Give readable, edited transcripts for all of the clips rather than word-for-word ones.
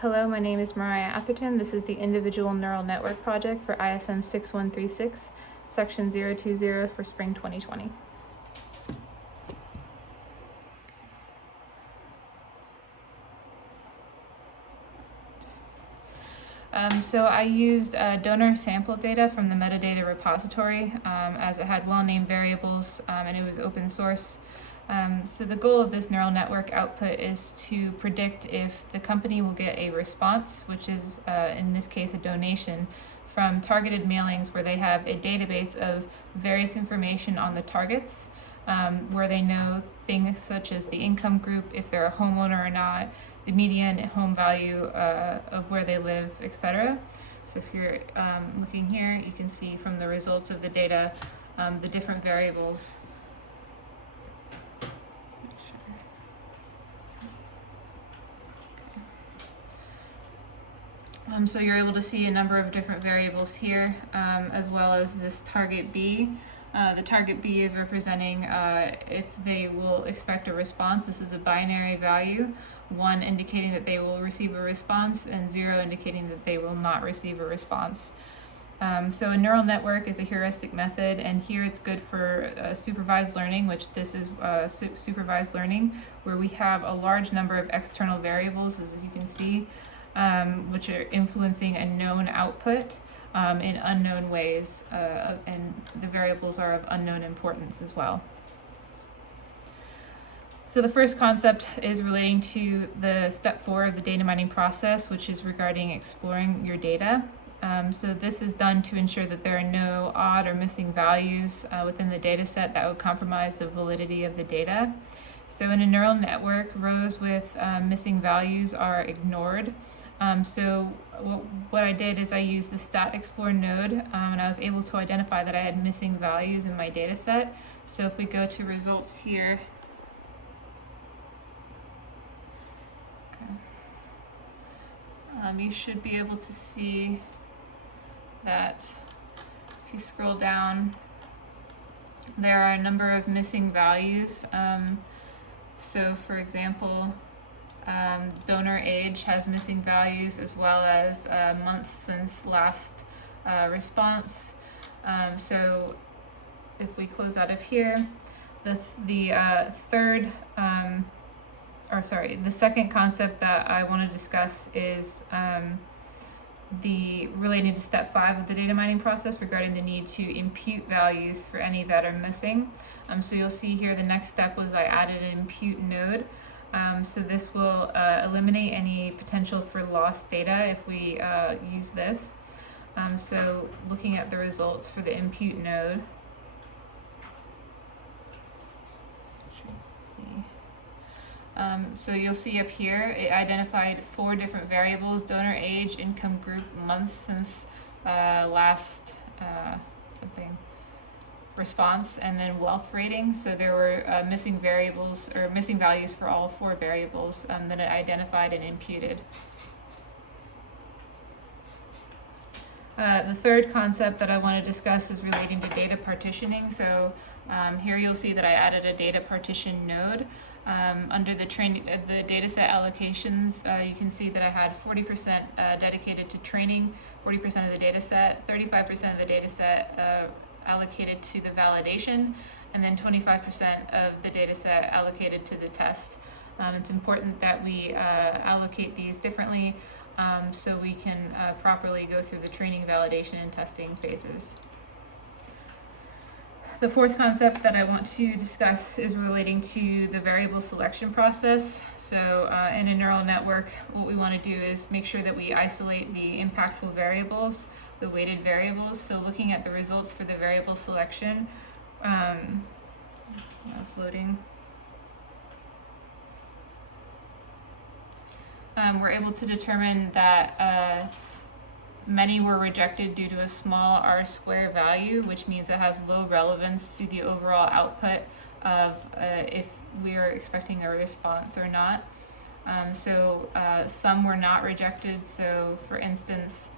Hello, my name is Mariah Atherton. This is the Individual Neural Network Project for ISM 6136, Section 020 for Spring 2020. So I used donor sample data from the metadata repository as it had well-named variables and it was open source. So the goal of this neural network output is to predict if the company will get a response, which is in this case a donation, from targeted mailings where they have a database of various information on the targets, where they know things such as the income group, if they're a homeowner or not, the median home value of where they live, etc. So if you're looking here, you can see from the results of the data the different variables. So you're able to see a number of different variables here, as well as this target B. The target B is representing if they will expect a response. This is a binary value, 1 indicating that they will receive a response and 0 indicating that they will not receive a response. So a neural network is a heuristic method, and here it's good for supervised learning, which this is supervised learning, where we have a large number of external variables, as you can see, which are influencing a known output in unknown ways, and the variables are of unknown importance as well. So the first concept is relating to the step 4 of the data mining process, which is regarding exploring your data. So this is done to ensure that there are no odd or missing values within the data set that would compromise the validity of the data. So in a neural network, rows with missing values are ignored. So what I did is I used the stat explore node, and I was able to identify that I had missing values in my data set. So if we go to results here, you should be able to see that if you scroll down, there are a number of missing values. So for example, donor age has missing values, as well as months since last response. So if we close out of here, the second concept that I want to discuss is related to step 5 of the data mining process regarding the need to impute values for any that are missing. So you'll see here the next step was I added an impute node. So this will eliminate any potential for lost data if we use this. So looking at the results for the impute node, so you'll see up here it identified 4 different variables: donor age, income group, months since last response, and then wealth rating. So there were missing variables or missing values for all 4 variables that it identified and imputed. The third concept that I want to discuss is relating to data partitioning. So here you'll see that I added a data partition node. Under the dataset allocations, you can see that I had 40% dedicated to training, 40% of the dataset, 35% of the dataset allocated to the validation, and then 25% of the dataset allocated to the test. It's important that we allocate these differently so we can properly go through the training, validation, and testing phases. The fourth concept that I want to discuss is relating to the variable selection process. So in a neural network, what we want to do is make sure that we isolate the impactful variables, the weighted variables. So looking at the results for the variable selection, that's loading. We're able to determine that many were rejected due to a small R-square value, which means it has low relevance to the overall output of if we're expecting a response or not. So some were not rejected. So for instance,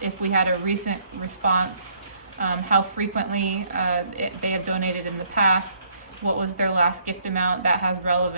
if we had a recent response, how frequently they have donated in the past, what was their last gift amount, that has relevance